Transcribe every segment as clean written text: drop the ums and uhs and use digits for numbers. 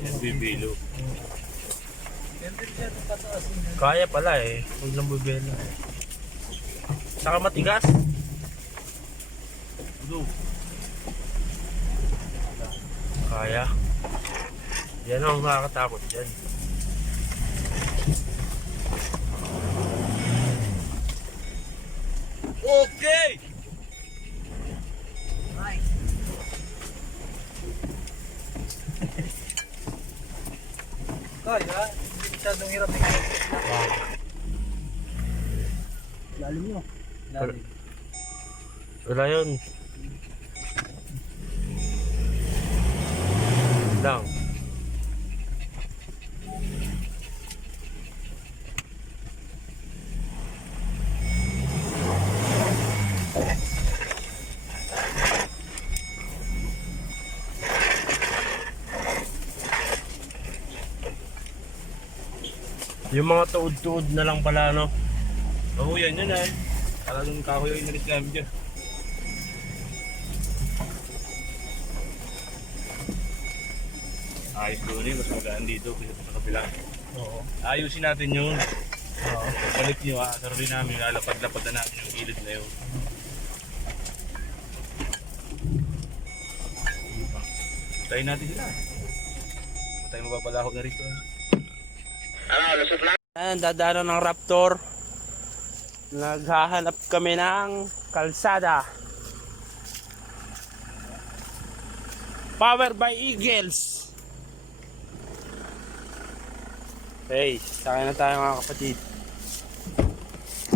Yan, bibilo. Kaya pala eh. Huwag lang bubelo. Saka matigas. Kaya. Yan ang makakatakot dyan. Okay! Kaya, hindi masyadong hirap eh. Lalim nyo. Lalim. Wala yun. Lang. Yung mga tuod-tuod na lang pala, no? Oo, yan yun ay. Talagang kahoy yung inalis namin dyan. Ayos doon eh, mas magaan dito kasi sa kabila. Oo. Ayusin natin yun. Oo. Balik nyo, aasaruin namin, lalapad-lapad na namin yung gilid na yun. Tayo natin sila. Hindi tayo mapapalahog na rito. Ayan, dadaanan ng Raptor. Naghahanap kami ng kalsada. Powered by Eagles. Hey, sakay na tayo mga kapatid.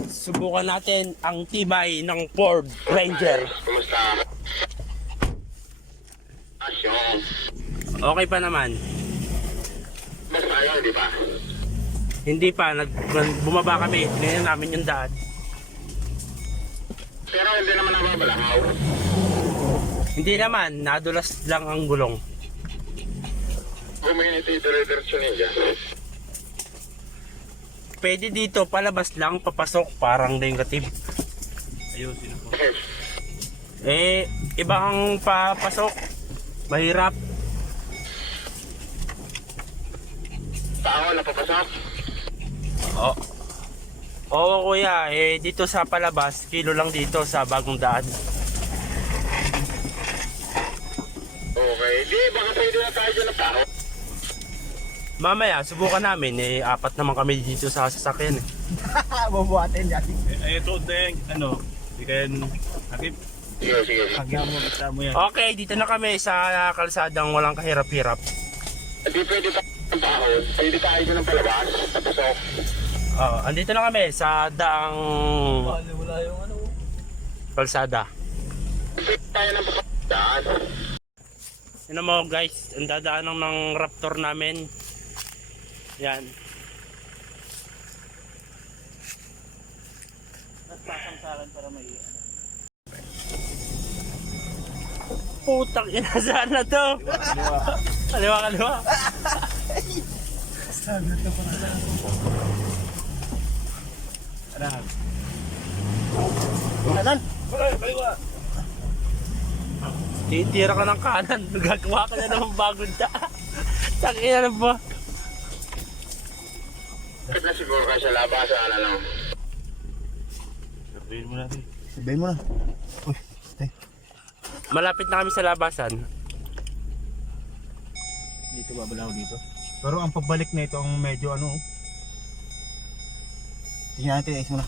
Subukan natin ang tibay ng Ford Ranger. Kumusta? Asyon. Okay pa naman. Basta tayo, di ba? Hindi pa, bumaba kami. Tingnan namin yung daan. Pero hindi naman nababalakaw. Hindi naman, nadulas lang ang gulong. Community dire-diretso ninja. Pwede dito, palabas lang, papasok, parang negative. Ayusin ako. Iba ang papasok. Mahirap. Tao na papasok. Oo. Oo kuya, dito sa palabas, kilo lang dito sa bagong daan. Okay, di baka pwede na tayo dyan ng tao. Mamaya, subukan namin, apat naman kami dito sa sasakyan eh. Bubuhatin yan. Ito din, ano, di kaya nakip. Sige, sige. Hagyan mo, basta mo yan. Okay, dito na kami sa kalsadang walang kahirap-hirap. Di pwede tayo ng tao. Pwede tayo dyan ng palabas. Papasok. Andito na kami sa daang Wala yung ano. kalsada. Pwede tayo ng papadaan. Yan mo guys, ang dadaanan ng Raptor namin. Yan. Sasamsaran para may ano. Putang ina, saan na to? Kaliwa, kaliwa. Sabi ito pa na lang. Kanan. Kaliwa! Titira ka ng kanan, gagawa ka na naman bagong daan. Takina na ba? Bakit na siguro kayo sa labasan, ano? Sabihin mo natin. Sabihin mo na. Uy, tay. Malapit na kami sa labasan. Dito babalaw dito. Pero ang pabalik na ito ang medyo ano. Tingnan natin, ayos mo na.